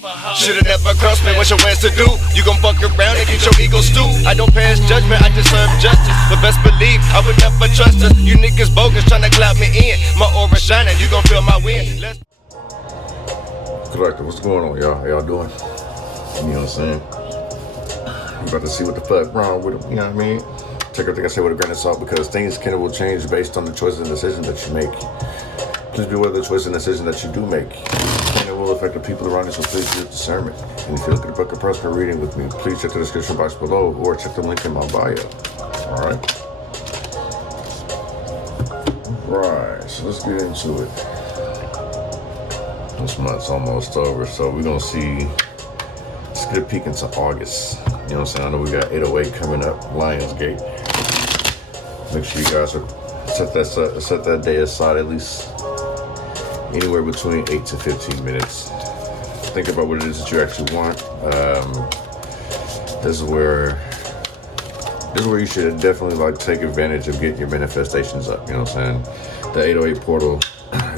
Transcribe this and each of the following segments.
Should've never crossed me, what's your plans to do? You gon' fuck around and get your ego stooped. I don't pass judgment, I just serve justice. But best believe, I would never trust us. You niggas bogus tryna clout me in. My aura shining, you gon' feel my wind. Collective, what's going on, y'all? How y'all doing? You know what I'm saying? I'm about to see what the fuck wrong with them, you know what I mean? Take everything I say with a grain of salt because things can and will change based on the choices and decisions that you make. Please be aware of the choices and decisions that you do make. And it will affect the people around you, so please use discernment. And if you're looking to book a personal reading with me, please check the description box below or check the link in my bio. Alright? Right, so let's get into it. This month's almost over, so we're gonna see. Let's get a peek into August. You know what I'm saying? I know we got 808 coming up, Lionsgate. Make sure you guys are set that day aside at least anywhere between 8 to 15 minutes. Think about what it is that you actually want. This is where you should definitely like take advantage of getting your manifestations up. You know what I'm saying? The 808 portal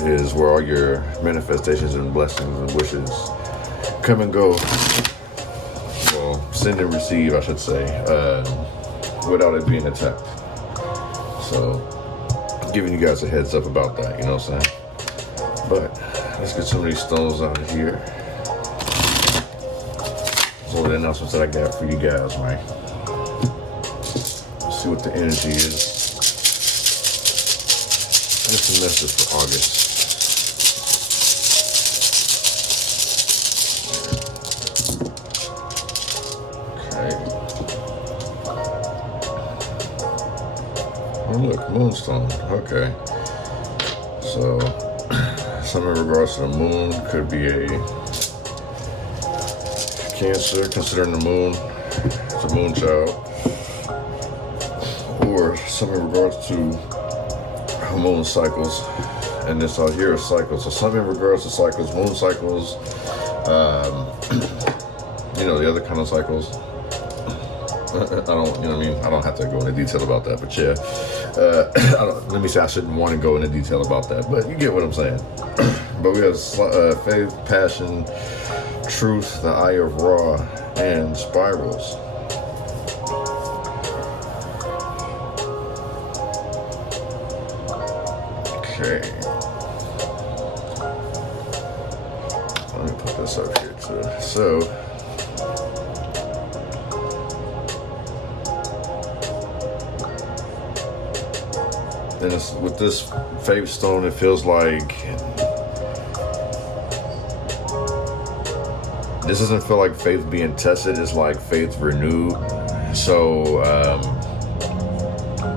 is where all your manifestations and blessings and wishes come and go. Well, send and receive, I should say, without it being attacked. So, giving you guys a heads up about that, you know what I'm saying? But, let's get some of these stones out of here. That's all the announcements that I got for you guys, man. Let's see what the energy is. Just a message for August. Okay. Oh look, moonstone. Okay. So, something in regards to the moon could be a Cancer, considering the moon. It's a moonchild. Or something in regards to moon cycles, and this out here is cycles. So something in regards to cycles, moon cycles, you know, the other kind of cycles. I don't, you know what I mean? I don't have to go into detail about that, but yeah. Let me say I shouldn't want to go into detail about that, but you get what I'm saying. But we have faith, passion, truth, the eye of Ra, and spirals. Okay. Let me put this up here too. So, then with this faith stone, it feels like this doesn't feel like faith being tested. It's like faith renewed. So,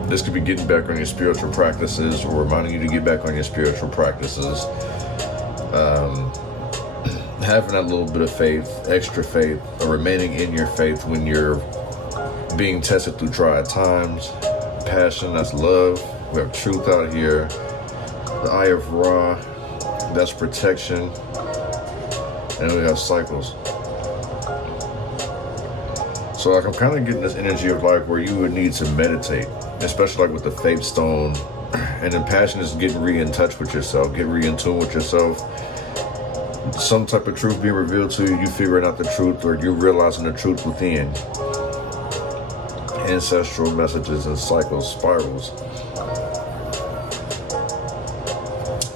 this could be getting back on your spiritual practices or reminding you to get back on your spiritual practices. Having that little bit of faith, extra faith, or remaining in your faith when you're being tested through tried times. Passion, that's love. We have truth out here. The eye of Ra, that's protection. And we have cycles. So like I'm kind of getting this energy of like where you would need to meditate, especially like with the faith stone, and then passion is getting in touch with yourself, get in tune with yourself. Some type of truth being revealed to you, you figuring out the truth, or you realizing the truth within. Ancestral messages and cycles, spirals.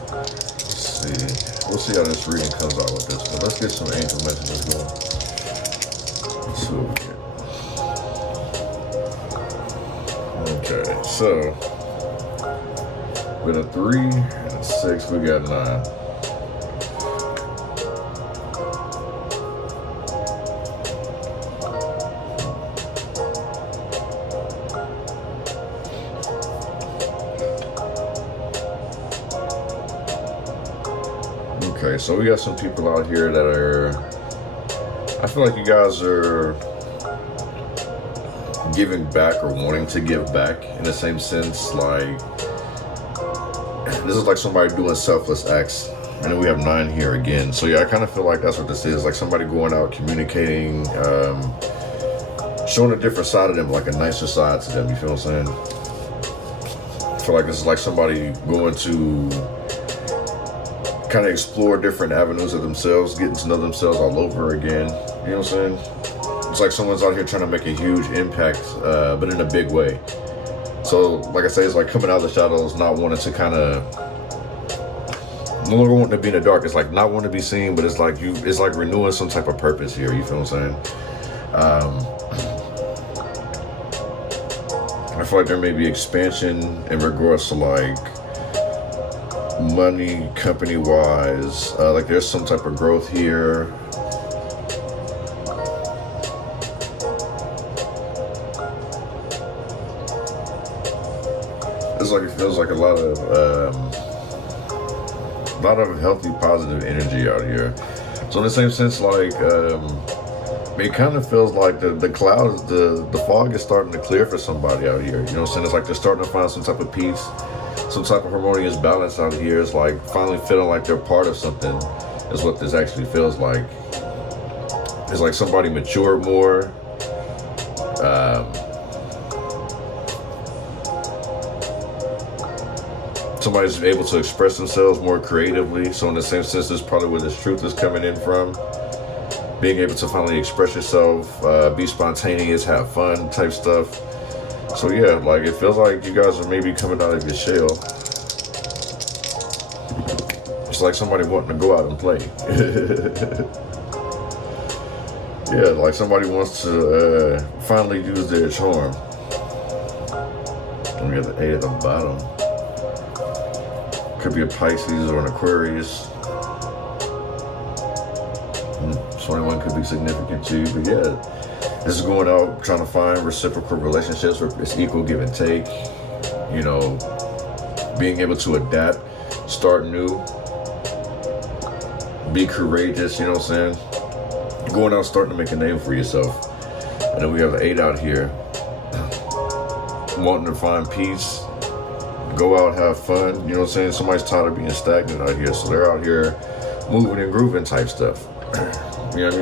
Let's see. We'll see how this reading comes out with this, but let's get some angel messages going. Let's see what we get. Okay, so with a 3 and a 6, we got 9. Okay, so we got some people out here that are, I feel like you guys are giving back or wanting to give back in the same sense. Like, this is like somebody doing selfless acts. And then we have 9 here again. So yeah, I kind of feel like that's what this is. Like somebody going out, communicating, showing a different side of them, like a nicer side to them. You feel what I'm saying? I feel like this is like somebody going to kind of explore different avenues of themselves, getting to know themselves all over again. You know what I'm saying? It's like someone's out here trying to make a huge impact, but in a big way. So, like I say, it's like coming out of the shadows, not wanting to kind of, no longer wanting to be in the dark. It's like not wanting to be seen, but it's like it's like renewing some type of purpose here. You feel what I'm saying? I feel like there may be expansion in regards to like money, company-wise. Like there's some type of growth here. It's like it feels like a lot of healthy, positive energy out here. So in the same sense, like it kind of feels like the clouds, the fog is starting to clear for somebody out here. You know what I'm saying? It's like they're starting to find some type of peace, some type of harmonious balance out here. It's like finally feeling like they're part of something is what this actually feels like. It's like somebody matured more. Somebody's able to express themselves more creatively. So in the same sense, this is probably where this truth is coming in from. Being able to finally express yourself, be spontaneous, have fun type stuff. So yeah, like it feels like you guys are maybe coming out of your shell. It's like somebody wanting to go out and play. Yeah, like somebody wants to finally use their charm. And we got the 8 at the bottom. Could be a Pisces or an Aquarius. 21 could be significant too, but yeah, this is going out trying to find reciprocal relationships where it's equal give and take. You know, being able to adapt, start new, be courageous. You know what I'm saying? Going out, starting to make a name for yourself. And then we have the 8 out here, wanting to find peace. Go out, have fun. You know what I'm saying? Somebody's tired of being stagnant out here, so they're out here moving and grooving type stuff. You know what I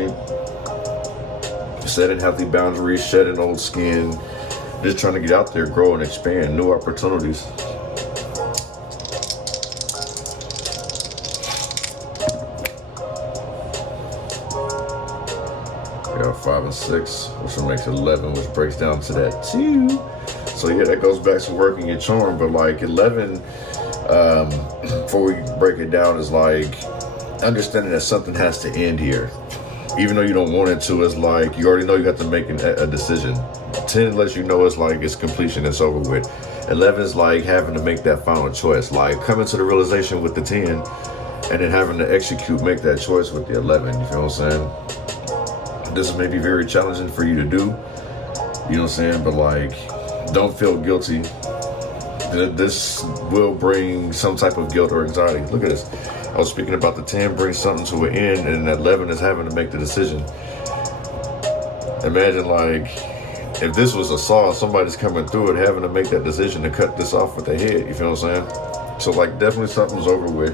mean? Setting healthy boundaries, shedding old skin, just trying to get out there, grow and expand, new opportunities. We got 5 and 6, which makes 11, which breaks down to that 2. So yeah, that goes back to working your charm. But like 11, before we break it down, is like understanding that something has to end here. Even though you don't want it to, it's like you already know you have to make a decision. 10 lets you know it's like it's completion, it's over with. 11 is like having to make that final choice, like coming to the realization with the 10 and then having to execute, make that choice with the 11. You feel what I'm saying? This may be very challenging for you to do, you know what I'm saying? But like, don't feel guilty. This will bring some type of guilt or anxiety. Look at this. I was speaking about the 10 brings something to an end, and 11 is having to make the decision. Imagine like if this was a saw, somebody's coming through it, having to make that decision to cut this off with their head. You feel what I'm saying? So like definitely something's over with.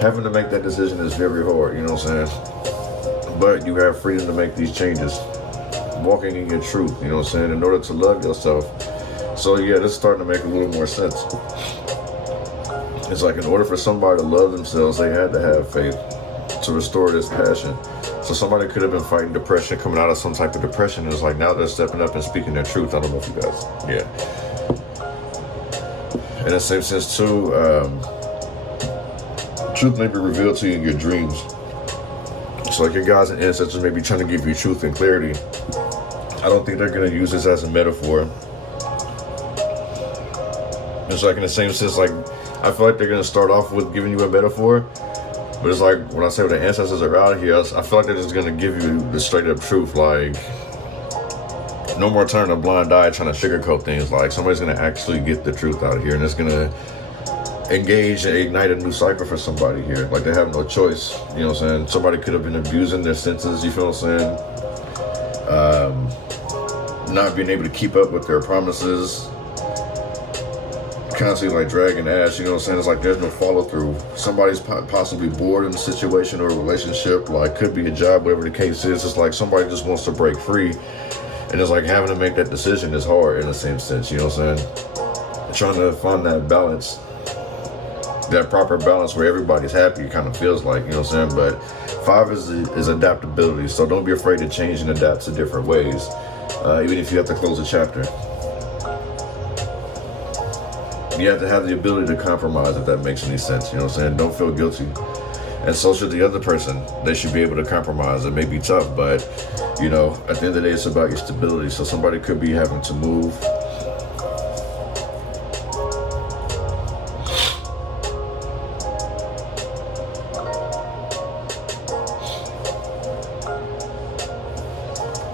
Having to make that decision is very hard, you know what I'm saying? But you have freedom to make these changes. Walking in your truth, you know what I'm saying? In order to love yourself. So yeah, this is starting to make a little more sense. It's like in order for somebody to love themselves, they had to have faith to restore this passion. So somebody could have been fighting depression, coming out of some type of depression. And it's like now they're stepping up and speaking their truth. I don't know if you guys, yeah. In the same sense too, truth may be revealed to you in your dreams. So like your guys and ancestors may be trying to give you truth and clarity. I don't think they're going to use this as a metaphor. It's like in the same sense, like I feel like they're going to start off with giving you a metaphor. But it's like when I say when the ancestors are out here, I feel like they're just going to give you the straight up truth. Like no more turning a blind eye trying to sugarcoat things. Like somebody's going to actually get the truth out here, and it's going to engage and ignite a new cycle for somebody here. Like they have no choice. You know what I'm saying? Somebody could have been abusing their senses. You feel what I'm saying? Not being able to keep up with their promises. Constantly like dragging ass, you know what I'm saying? It's like there's no follow through. Somebody's possibly bored in a situation or a relationship, like could be a job, whatever the case is. It's like somebody just wants to break free, and it's like having to make that decision is hard in the same sense, you know what I'm saying? Trying to find that balance. that proper balance where everybody's happy. It kind of feels like, you know what I'm saying. But 5 is adaptability, so don't be afraid to change and adapt to different ways, even if you have to close a chapter. You have to have the ability to compromise, if that makes any sense. You know what I'm saying? Don't feel guilty. And so should the other person. They should be able to compromise. It may be tough, but, you know, at the end of the day, it's about your stability. So somebody could be having to move.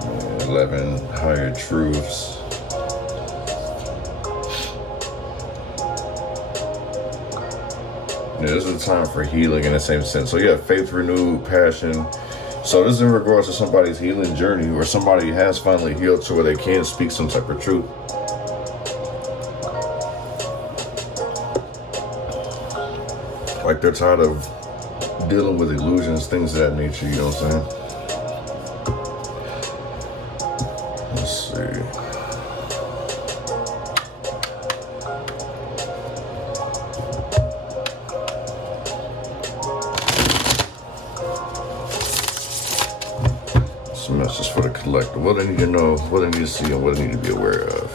Yeah, 11 higher truths. Yeah, this is a time for healing in the same sense. So yeah, faith, renewed, passion. So this is in regards to somebody's healing journey, or somebody has finally healed to where they can speak some type of truth. Like they're tired of dealing with illusions, things of that nature, you know what I'm saying? Let's see. Some messages for the collector. What they need to know, what they need to see, and what they need to be aware of.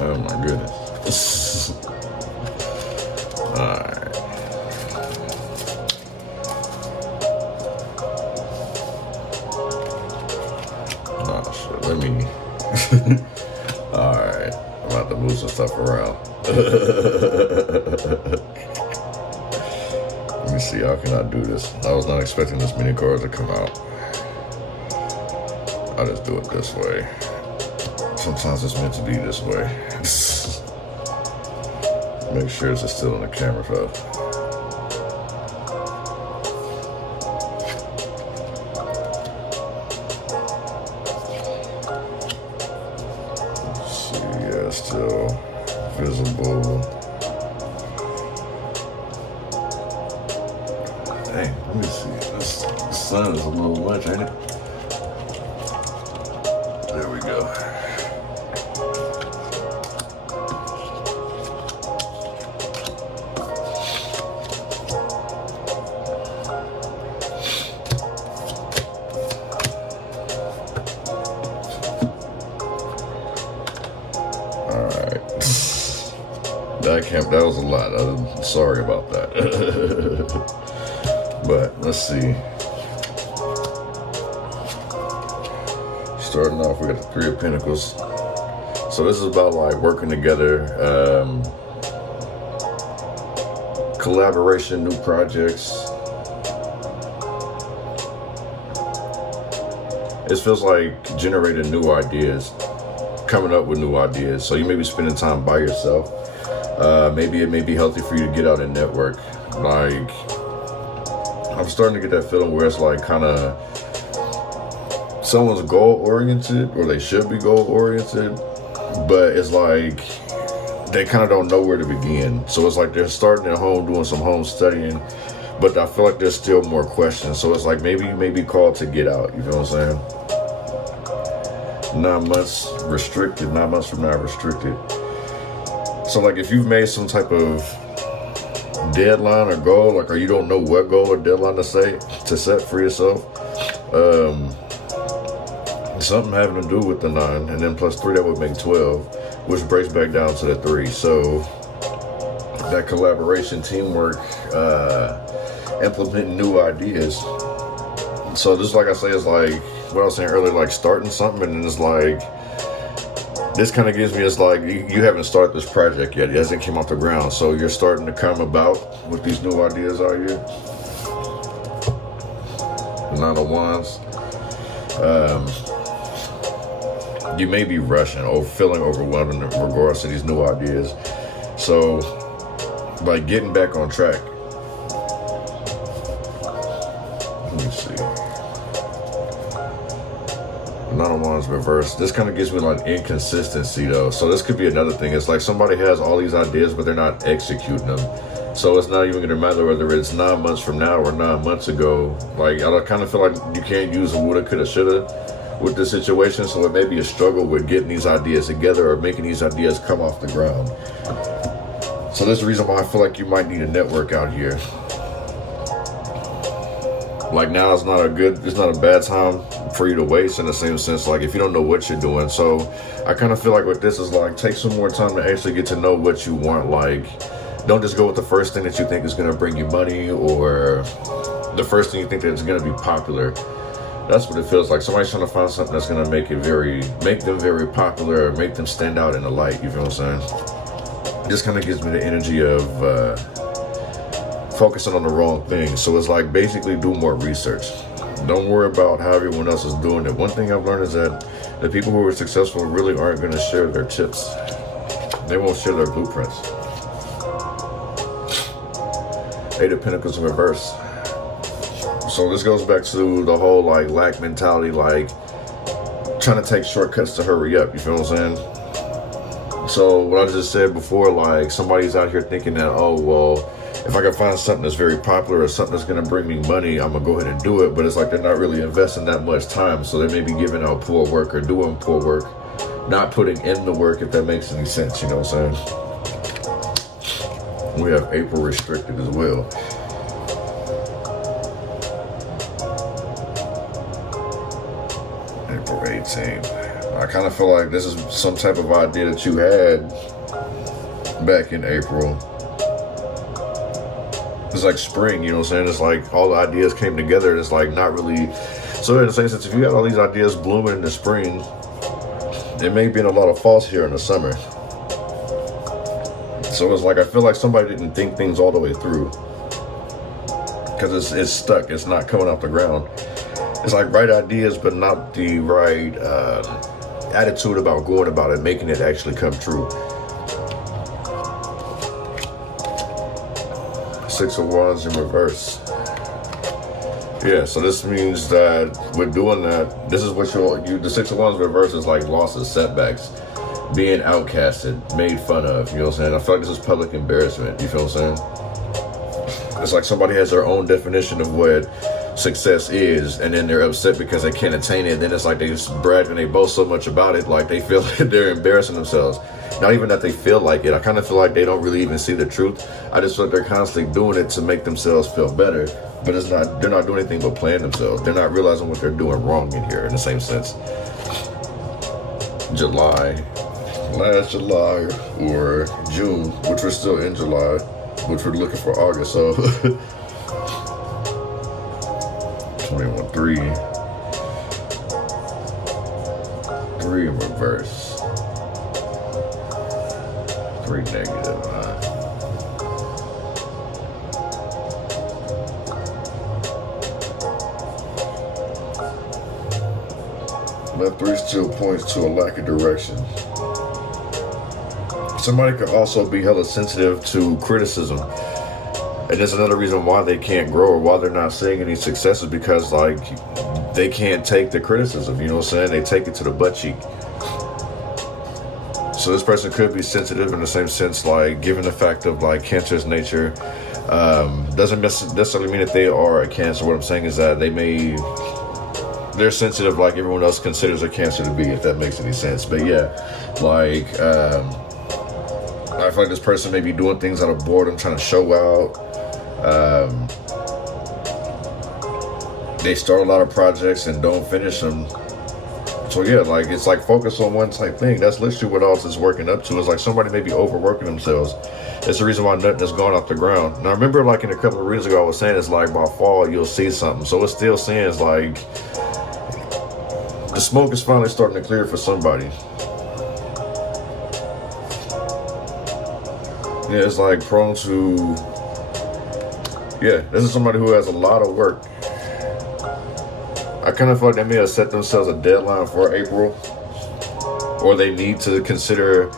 Oh my goodness. Alright. Oh shit, let me alright. I'm about to move some stuff around. Let me see, how can I do this? I was not expecting this many cards to come out. I'll just do it this way. Sometimes it's meant to be this way. Make sure it's still on the camera, folks. Let's see, yeah, it's still visible. Dang, let me see. This sun is a little much, ain't it? There we go. That was a lot. I'm sorry about that. But let's see. Starting off, we got the 3 of Pentacles. So this is about like working together, collaboration, new projects. It feels like generating new ideas, coming up with new ideas. So you may be spending time by yourself. Maybe it may be healthy for you to get out and network. Like, I'm starting to get that feeling where it's like kind of someone's goal oriented, or they should be goal oriented, but it's like they kind of don't know where to begin. So it's like they're starting at home, doing some home studying, but I feel like there's still more questions. So it's like maybe you may be called to get out, you know what I'm saying? 9 months restricted, 9 months from now restricted. So like if you've made some type of deadline or goal, like, or you don't know what goal or deadline to set for yourself, something having to do with the 9, and then plus 3, that would make 12, which breaks back down to the 3. So that collaboration, teamwork, implementing new ideas. So just like I say, it's like what I was saying earlier, like starting something, and then it's like, this kind of gives me, it's like you haven't started this project yet. It hasn't came off the ground. So you're starting to come about with these new ideas out here. 9 of Wands. You may be rushing or feeling overwhelmed in regards to these new ideas. So, like getting back on track. Let me see. 9 of Wands reverse. This kind of gives me like inconsistency though. So this could be another thing. It's like somebody has all these ideas, but they're not executing them. So it's not even going to matter whether it's 9 months from now or 9 months ago. Like I kind of feel like you can't use a woulda, coulda, shoulda with this situation. So it may be a struggle with getting these ideas together or making these ideas come off the ground. So that's the reason why I feel like you might need a network out here. Like now it's not a bad time for you to waste, in the same sense, like if you don't know what you're doing. So I kind of feel like with this is like, take some more time to actually get to know what you want. Like, don't just go with the first thing that you think is going to bring you money, or the first thing you think that's going to be popular. That's what it feels like. Somebody's trying to find something that's going to make them very popular, or make them stand out in the light. You feel what I'm saying? It just kind of gives me the energy of focusing on the wrong thing. So it's like, basically do more research. Don't worry about how everyone else is doing it. One thing I've learned is that the people who are successful really aren't going to share their tips. They won't share their blueprints. 8 of Pentacles in reverse. So this goes back to the whole like lack mentality, like trying to take shortcuts to hurry up. You feel what I'm saying? So what I just said before, like somebody's out here thinking that, oh, well, if I can find something that's very popular or something that's going to bring me money, I'm going to go ahead and do it. But it's like they're not really investing that much time. So they may be giving out poor work or doing poor work, not putting in the work, if that makes any sense. You know what I'm saying? We have April restricted as well. April 18. I kind of feel like this is some type of idea that you had back in April. It's like spring, you know what I'm saying? It's like all the ideas came together, and it's like not really. So in the same sense, if you got all these ideas blooming in the spring, it may be in a lot of falls here in the summer. So it's like, I feel like somebody didn't think things all the way through, because it's stuck. It's not coming off the ground. It's like right ideas, but not the right attitude about going about it, making it actually come true. 6 of Wands in reverse. Yeah, so this means that with doing that, this is what the 6 of Wands in reverse is like losses, setbacks, being outcasted, made fun of. You know what I'm saying? I feel like this is public embarrassment. You feel what I'm saying? It's like somebody has their own definition of what success is, and then they're upset because they can't attain it. Then it's like they just brag and they boast so much about it, like they feel like they're embarrassing themselves. Not even that they feel like it. I kind of feel like they don't really even see the truth. I just feel like they're constantly doing it to make themselves feel better, but it's not. They're not doing anything but playing themselves. They're not realizing what they're doing wrong in here. In the same sense, last July or June, which we're still in July, which we're looking for August. So 21, 3 in reverse. 3 negative. That 3 still points to a lack of direction. Somebody could also be hella sensitive to criticism. And that's another reason why they can't grow or why they're not seeing any successes, because like they can't take the criticism, you know what I'm saying? They take it to the butt cheek. So this person could be sensitive in the same sense, like given the fact of like Cancer's nature, doesn't necessarily mean that they are a Cancer. What I'm saying is that they may they're sensitive like everyone else considers a Cancer to be, if that makes any sense. But yeah, like I feel like this person may be doing things out of boredom, trying to show out. They start a lot of projects and don't finish them. So yeah, like it's like focus on one type thing. That's literally what all this is working up to. Is like somebody may be overworking themselves. It's the reason why nothing has gone off the ground. Now I remember like in a couple of readings ago I was saying it's like by fall you'll see something. So it's still saying it's like the smoke is finally starting to clear for somebody. Yeah, it's like prone to, yeah, this is somebody who has a lot of work. I kind of feel like they may have set themselves a deadline for April, or they need to consider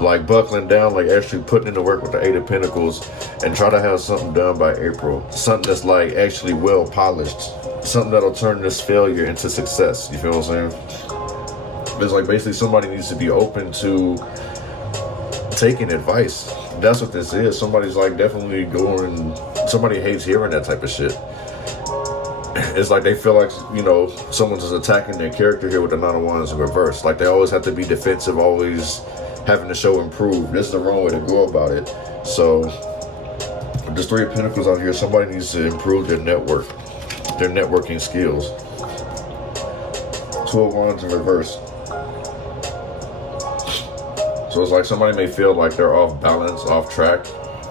like buckling down, like actually putting in the work with the Eight of Pentacles and try to have something done by April. Something that's like actually well polished. Something that'll turn this failure into success. You feel what I'm saying? It's like basically somebody needs to be open to taking advice. That's what this is. Somebody's like definitely going, somebody hates hearing that type of shit. It's like they feel like, you know, someone's just attacking their character here with the Nine of Wands in reverse. Like they always have to be defensive, always having to show improve. This is the wrong way to go about it. So there's Three of Pentacles out here. Somebody needs to improve their network, their networking skills. Two of Wands in reverse. So it's like somebody may feel like they're off balance, off track.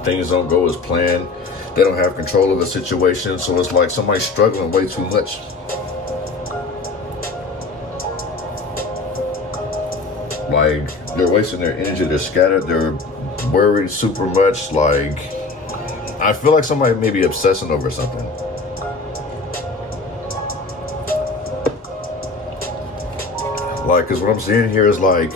Things don't go as planned. They don't have control of a situation. So it's like somebody's struggling way too much. Like they're wasting their energy. They're scattered. They're worried super much. Like I feel like somebody may be obsessing over something. Like, cause what I'm seeing here is like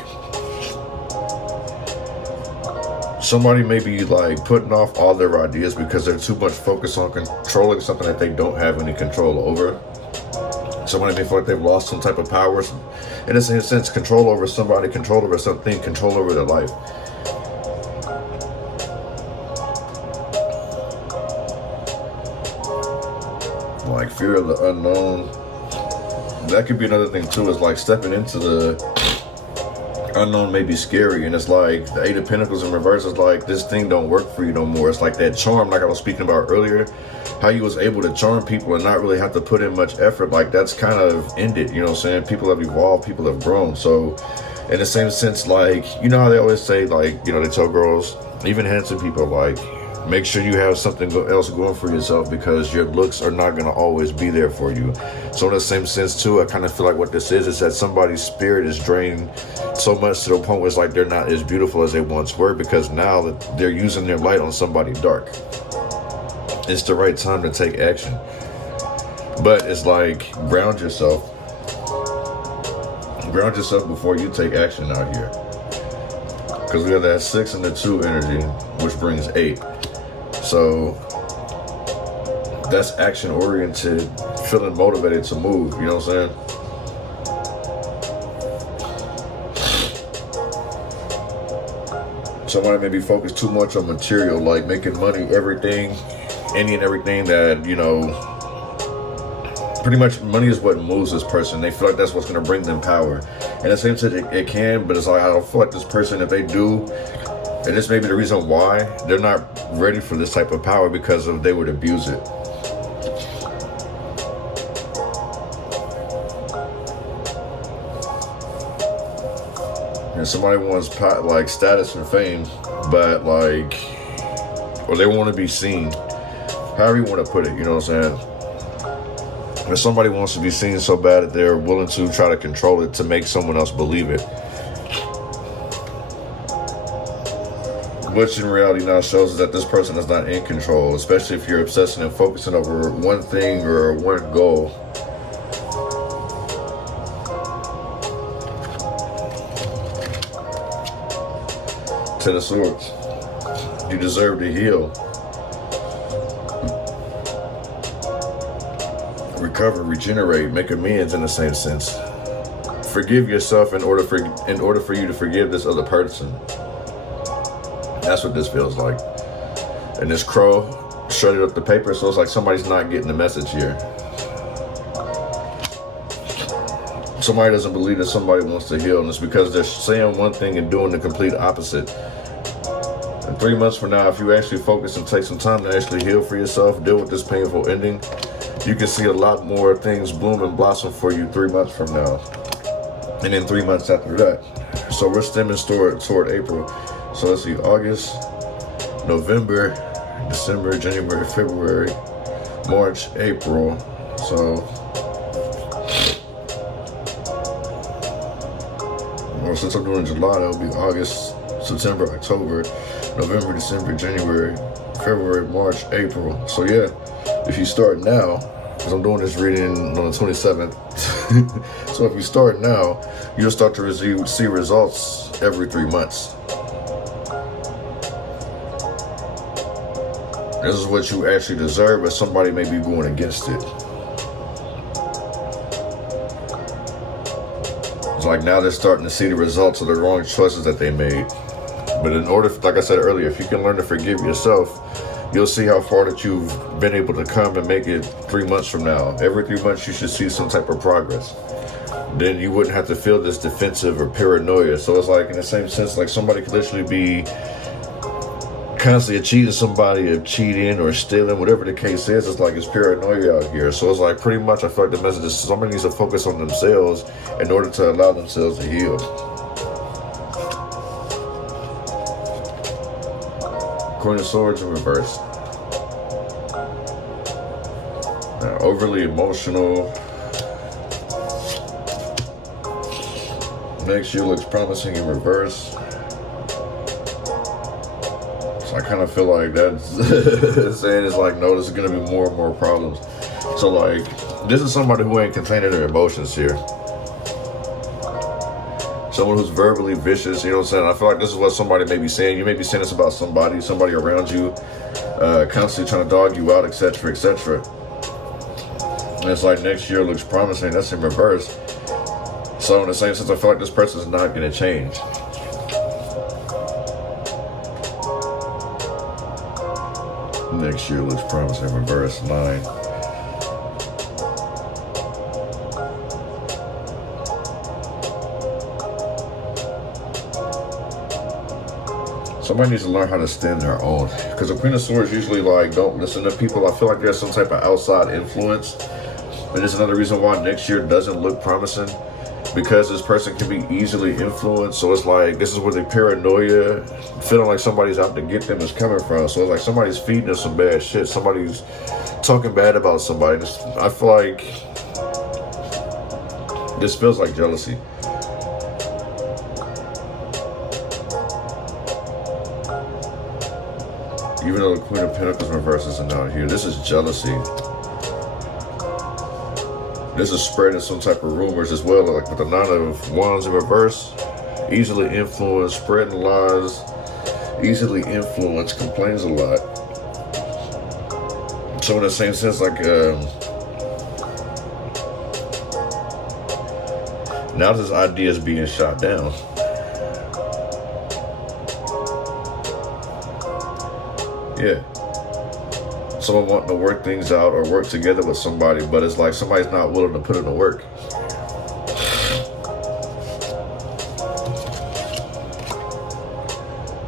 somebody may be like putting off all their ideas because they're too much focused on controlling something that they don't have any control over. Somebody may feel like they've lost some type of power. In a sense, control over somebody, control over something, control over their life. Like fear of the unknown. That could be another thing too, is like stepping into the unknown may be scary, and it's like the Eight of Pentacles in reverse is like this thing don't work for you no more. It's like that charm, like I was speaking about earlier, how you was able to charm people and not really have to put in much effort. Like that's kind of ended, you know what I'm saying? People have evolved, people have grown. So in the same sense, like, you know how they always say, like, you know, they tell girls, even handsome people, like, make sure you have something else going for yourself because your looks are not going to always be there for you. So in the same sense too, I kind of feel like what this is that somebody's spirit is drained so much to the point where it's like they're not as beautiful as they once were, because now that they're using their light on somebody dark. It's the right time to take action. But it's like, ground yourself. Ground yourself before you take action out here. Because we have that 6 and the 2 energy, which brings 8. So that's action oriented, feeling motivated to move, you know what I'm saying? Somebody may be focused too much on material, like making money, everything, any and everything that, you know, pretty much money is what moves this person. They feel like that's what's going to bring them power. In the same sense, it can, but it's like, I don't feel like this person, if they do, and this may be the reason why they're not ready for this type of power, because of they would abuse it. And somebody wants like status and fame, but like, or they want to be seen, however you want to put it, you know what I'm saying? If somebody wants to be seen so bad that they're willing to try to control it to make someone else believe it. Which in reality now shows us that this person is not in control, especially if you're obsessing and focusing over one thing or one goal. Ten of Swords. You deserve to heal. Recover, regenerate, make amends in the same sense. Forgive yourself in order for you to forgive this other person. That's what this feels like. And this crow shredded up the paper, so it's like somebody's not getting the message here. somebody doesn't believe that somebody wants to heal, and it's because they're saying one thing and doing the complete opposite. And 3 months from now, if you actually focus and take some time to actually heal for yourself, deal with this painful ending, you can see a lot more things bloom and blossom for you 3 months from now. And then 3 months after that. So we're stemming toward April. So let's see, August, November, December, January, February, March, April. So, well, since I'm doing July, that'll be August, September, October, November, December, January, February, March, April. So yeah, if you start now, because I'm doing this reading on the 27th, so if you start now, you'll start to see results every 3 months. This is what you actually deserve, but somebody may be going against it. It's like now they're starting to see the results of the wrong choices that they made. But in order, like I said earlier, if you can learn to forgive yourself, you'll see how far that you've been able to come and make it 3 months from now. Every 3 months you should see some type of progress. Then you wouldn't have to feel this defensive or paranoia. So it's like, in the same sense, like somebody could literally be constantly cheating somebody, or cheating or stealing, whatever the case is. It's like it's paranoia out here. So it's like pretty much I feel like the message is somebody needs to focus on themselves in order to allow themselves to heal. Queen of Swords in reverse. Overly emotional. Next year looks promising in reverse. So I kind of feel like that's saying it's like, no, there's going to be more and more problems. So like, this is somebody who ain't containing their emotions here. Someone who's verbally vicious, you know what I'm saying? I feel like this is what somebody may be saying. You may be saying this about somebody around you, constantly trying to dog you out, etc., etc. And it's like, next year looks promising. That's in reverse. So in the same sense, I feel like this person is not going to change. Next year looks promising. Reverse 9. Somebody needs to learn how to stand their own. Because the Queen of Swords usually like don't listen to people. I feel like there's some type of outside influence. And it's another reason why next year doesn't look promising. Because this person can be easily influenced. So it's like, this is where the paranoia, feeling like somebody's out to get them, is coming from. So it's like somebody's feeding them some bad shit. Somebody's talking bad about somebody. I feel like this feels like jealousy. Even though the Queen of Pentacles reverse isn't out here, this is jealousy. This is spreading some type of rumors as well, like with the 9 of Wands in reverse. Easily influenced, spreading lies, easily influenced, complains a lot. So in the same sense, like, now this idea is being shot down. Yeah. Someone wanting to work things out or work together with somebody, but it's like somebody's not willing to put in the work.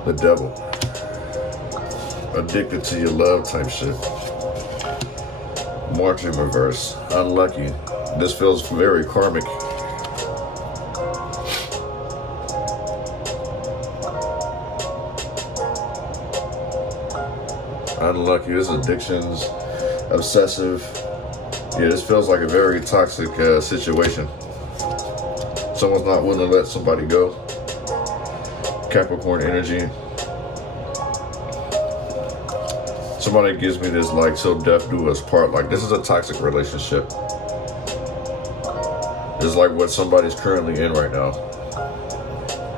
The Devil. Addicted to your love type shit. March in reverse. Unlucky. This feels very karmic. Unlucky. This is addictions, obsessive. Yeah, this feels like a very toxic situation. Someone's not willing to let somebody go. Capricorn energy. Somebody gives me this like, till death do us part. Like, this is a toxic relationship. This is like what somebody's currently in right now.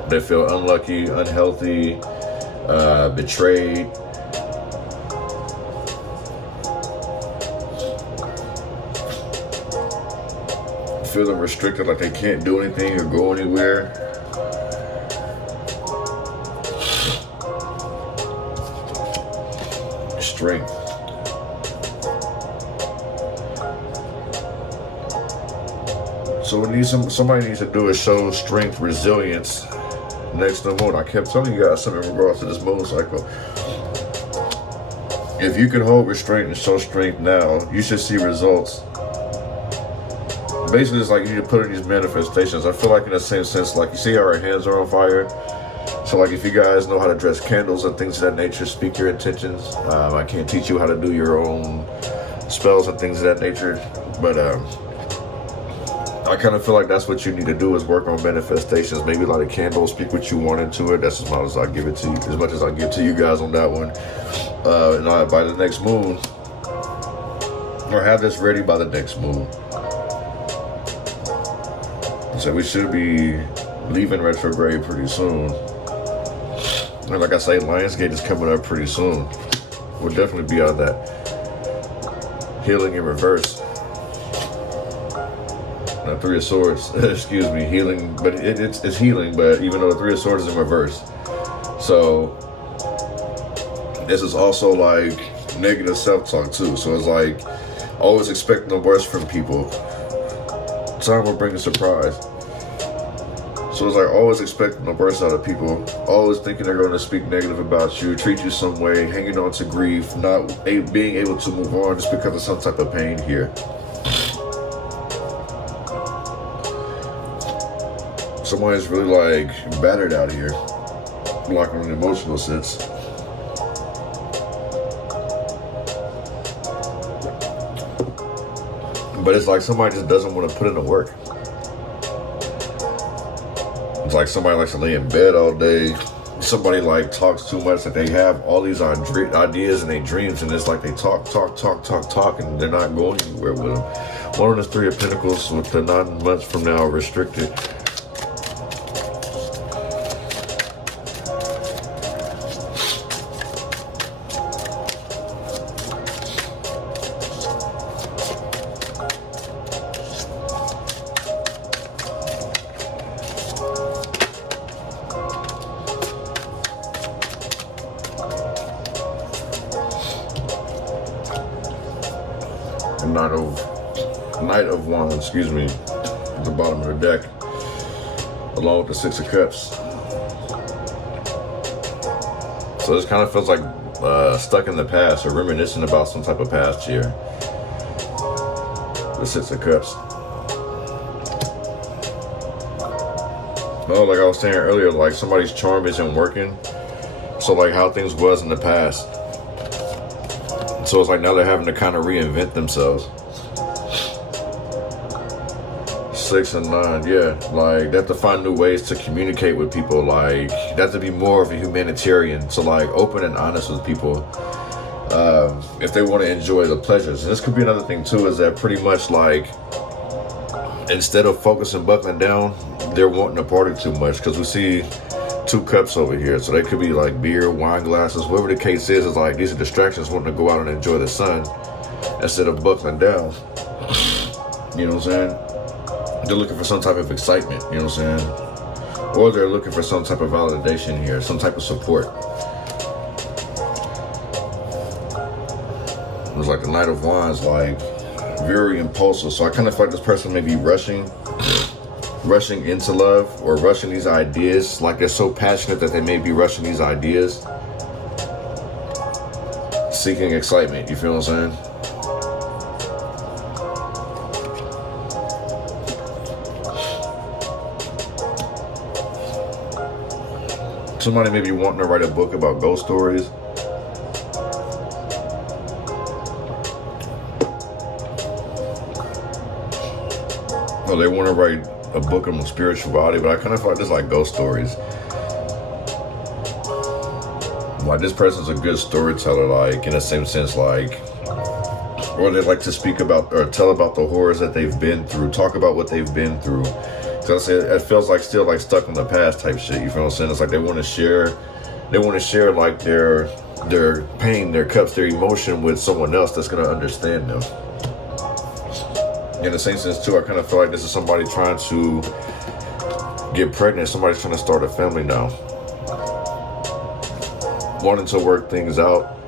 They feel unlucky, unhealthy, betrayed. Feeling restricted, like they can't do anything or go anywhere. Strength. So what somebody needs to do is show strength, resilience next to the moon. I kept telling you guys something in regards to this moon cycle. If you can hold restraint and show strength now, you should see results. Basically, it's like you need to put in these manifestations. I feel like in the same sense, like you see how our hands are on fire. So like if you guys know how to dress candles and things of that nature, speak your intentions. I can't teach you how to do your own spells and things of that nature, but I kind of feel like that's what you need to do is work on manifestations. Maybe light a candle, speak what you want into it. That's as much as I give it to you, as much as I give to you guys on that one. And by the next moon, or have this ready by the next moon. So we should be leaving retrograde pretty soon. And like I say, Lionsgate is coming up pretty soon. We'll definitely be out of that. Healing in reverse. Three of Swords, excuse me, healing, but it's healing, but even though the Three of Swords is in reverse. So this is also like negative self-talk too. So it's like always expecting the worst from people. Time will bring a surprise. So it's like always expecting the worst out of people, always thinking they're going to speak negative about you, treat you some way, hanging on to grief, not being able to move on just because of some type of pain here. Someone is really like battered out here, like on an emotional sense. But it's like somebody just doesn't want to put in the work. It's like somebody likes to lay in bed all day. Somebody like talks too much, that they have all these ideas and they dreams, and it's like they talk, and they're not going anywhere with them. One of the Three of Pentacles with the 9 months from now restricted. Knight of Wands, excuse me, at the bottom of the deck, along with the Six of Cups. So this kind of feels like stuck in the past or reminiscing about some type of past year. The Six of Cups. Oh, like I was saying earlier, like somebody's charm isn't working. So like how things was in the past. So it's like now they're having to kind of reinvent themselves. 6 and 9, yeah. Like they have to find new ways to communicate with people. Like they have to be more of a humanitarian. So like open and honest with people. If they want to enjoy the pleasures. And this could be another thing too, is that pretty much like instead of focusing buckling down, they're wanting to party too much. Because we see 2 cups over here. So they could be like beer, wine glasses, whatever the case is like these are distractions wanting to go out and enjoy the sun instead of buckling down. You know what I'm saying? They're looking for some type of excitement, you know what I'm saying? Or they're looking for some type of validation here, some type of support. It was like the Knight of Wands, like very impulsive. So I kind of feel like this person may be rushing into love or rushing these ideas. Like they're so passionate that they may be rushing these ideas, seeking excitement, you feel what I'm saying? Somebody may be wanting to write a book about ghost stories. Or they want to write a book on spirituality, but I kind of feel like this like ghost stories. Like this person's a good storyteller, like in the same sense, like, or they like to speak about or tell about the horrors that they've been through, talk about what they've been through. So I say it feels like still like stuck in the past type shit. You feel what I'm saying? It's like they want to share like their pain, their cups, their emotion with someone else that's gonna understand them. In the same sense too, I kind of feel like this is somebody trying to get pregnant. Somebody's trying to start a family now, wanting to work things out.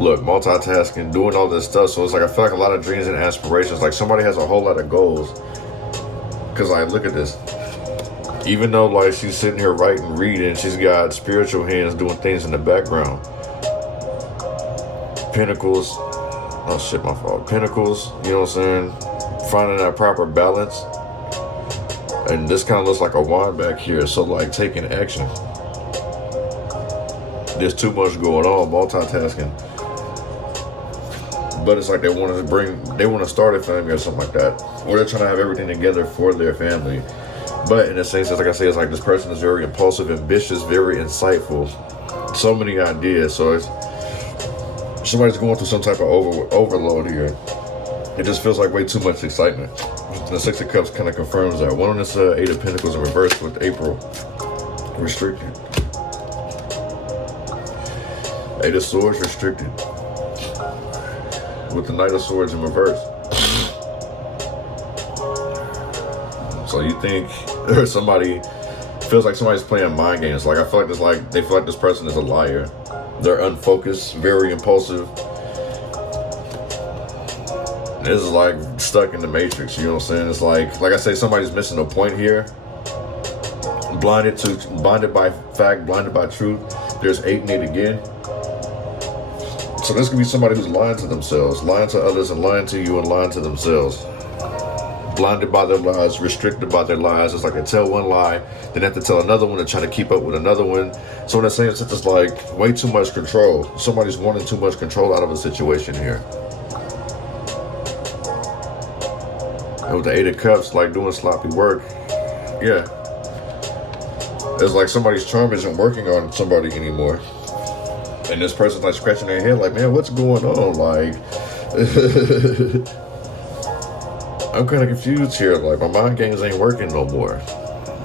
Look, multitasking, doing all this stuff. So it's like I feel like a lot of dreams and aspirations. Like somebody has a whole lot of goals. Cause like, look at this. Even though like she's sitting here writing, reading, she's got spiritual hands doing things in the background. Pentacles. Oh shit, my fault. Pentacles, you know what I'm saying? Finding that proper balance. And this kind of looks like a wand back here. So like taking action. There's too much going on, multitasking. But it's like they want to start a family or something like that. Or they're trying to have everything together for their family. But in a sense, like I say, it's like this person is very impulsive, ambitious, very insightful. So many ideas. So it's somebody's going through some type of overload here. It just feels like way too much excitement. The Six of Cups kind of confirms that. One on this Eight of Pentacles in reverse with April. Restricted. Eight of Swords restricted. With the Knight of Swords in reverse. So you think or somebody feels like somebody's playing mind games. Like I feel like they feel like this person is a liar. They're unfocused, very impulsive. This is like stuck in the matrix, you know what I'm saying? It's like I say, somebody's missing a point here. Blinded by fact, blinded by truth. There's 8 and 8 again. So this could be somebody who's lying to themselves, lying to others, and lying to you, and lying to themselves. Blinded by their lies, restricted by their lies. It's like they tell one lie, then have to tell another one and try to keep up with another one. So in a sense, it's just like way too much control. Somebody's wanting too much control out of a situation here. And with the Eight of Cups, like doing sloppy work. Yeah. It's like somebody's charm isn't working on somebody anymore. And this person's like scratching their head like, man, what's going on? Like, I'm kind of confused here. Like, my mind games ain't working no more.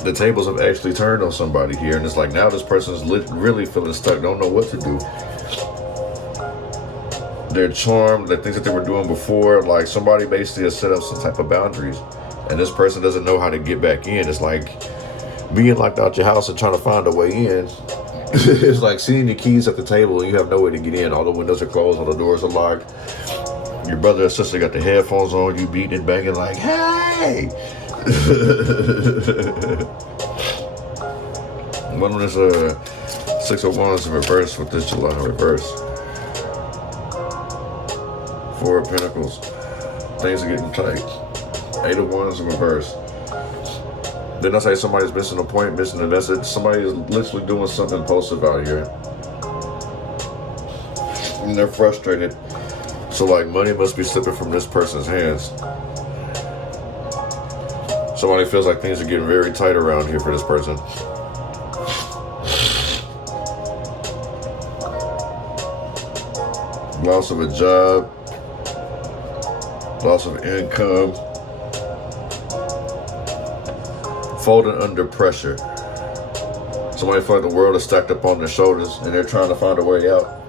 The tables have actually turned on somebody here. And it's like, now this person's really feeling stuck, don't know what to do. Their charm, the things that they were doing before, like somebody basically has set up some type of boundaries. And this person doesn't know how to get back in. It's like being locked out your house and trying to find a way in. It's like seeing your keys at the table and you have no way to get in. All the windows are closed, all the doors are locked. Your brother or sister got the headphones on, you beating and banging like, hey! One of this Six of Wands in reverse with this July in reverse. Four of Pentacles. Things are getting tight. Eight of Wands in reverse. Then I say somebody's missing a point, missing a message. Somebody is literally doing something impulsive out here. And they're frustrated. So like money must be slipping from this person's hands. Somebody feels like things are getting very tight around here for this person. Loss of a job. Loss of income. Folding under pressure. Somebody feel like the world is stacked up on their shoulders and they're trying to find a way out.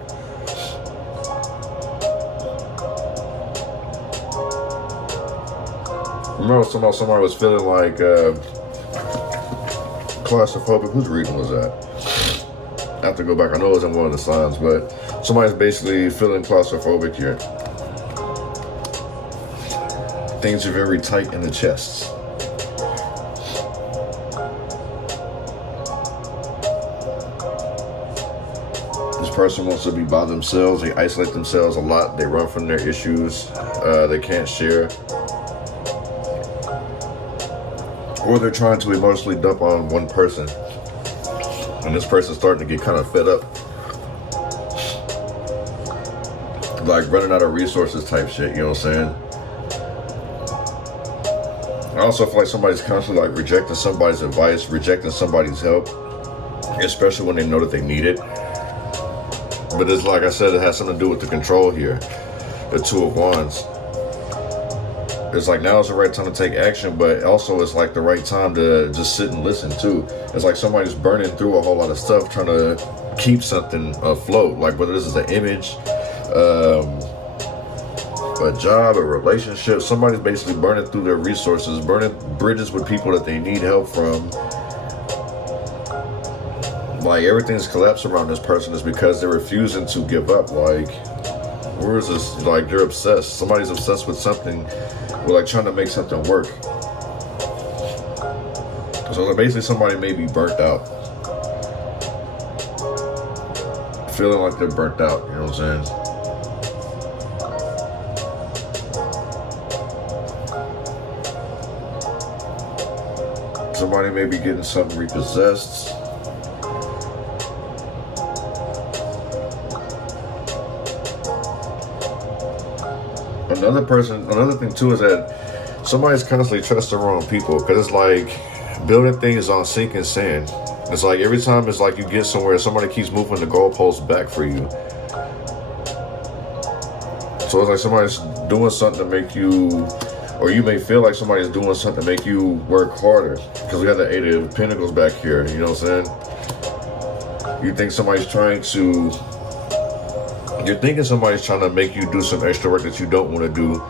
Remember somebody was feeling like claustrophobic. Whose reading was that? I have to go back. I know it was in one of the signs, but somebody's basically feeling claustrophobic here. Things are very tight in the chests. This person wants to be by themselves. They isolate themselves a lot. They run from their issues. They can't share. Or they're trying to emotionally dump on one person. And this person's starting to get kind of fed up. Like running out of resources type shit, you know what I'm saying? I also feel like somebody's constantly like rejecting somebody's advice, rejecting somebody's help. Especially when they know that they need it. But it's like I said, it has something to do with the control here. The Two of Wands. It's like now is the right time to take action, but also it's like the right time to just sit and listen too. It's like somebody's burning through a whole lot of stuff trying to keep something afloat. Like whether this is an image, a job, a relationship. Somebody's basically burning through their resources, burning bridges with people that they need help from. Like everything's collapsed around this person is because they're refusing to give up. Like, where is this? Like they're obsessed. Somebody's obsessed with something. We're like trying to make something work. So like basically somebody may be burnt out. Feeling like they're burnt out, you know what I'm saying? Somebody may be getting something repossessed. Another thing too is that somebody's constantly trusting the wrong people, because it's like building things on sinking sand. It's like every time it's like you get somewhere, somebody keeps moving the goalposts back for you. So it's like somebody's doing something to make you, or you may feel like somebody's doing something to make you work harder, because we got the 8 of Pentacles back here, you know what I'm saying? You think somebody's trying to, you're thinking somebody's trying to make you do some extra work that you don't want to do,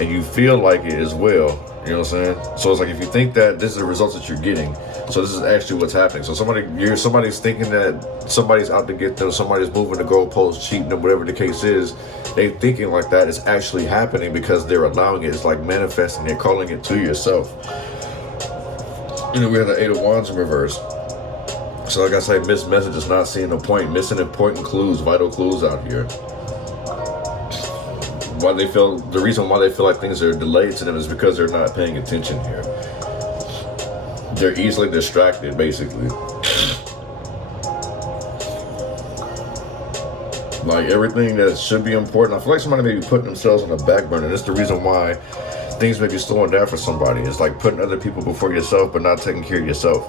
and you feel like it as well, you know what I'm saying? So it's like if you think that this is the results that you're getting, so this is actually what's happening. So somebody's thinking that somebody's out to get them, somebody's moving the goalposts, cheating them, whatever the case is. They thinking like that is actually happening because they're allowing it. It's like manifesting, they're calling it to yourself. You know, we have the 8 of Wands in reverse. So like I say, missed messages, not seeing the point, missing important clues, vital clues out here. The reason why they feel like things are delayed to them is because they're not paying attention here. They're easily distracted, basically. Like everything that should be important, I feel like somebody may be putting themselves on the back burner. That's the reason why things may be slowing down for somebody. It's like putting other people before yourself, but not taking care of yourself.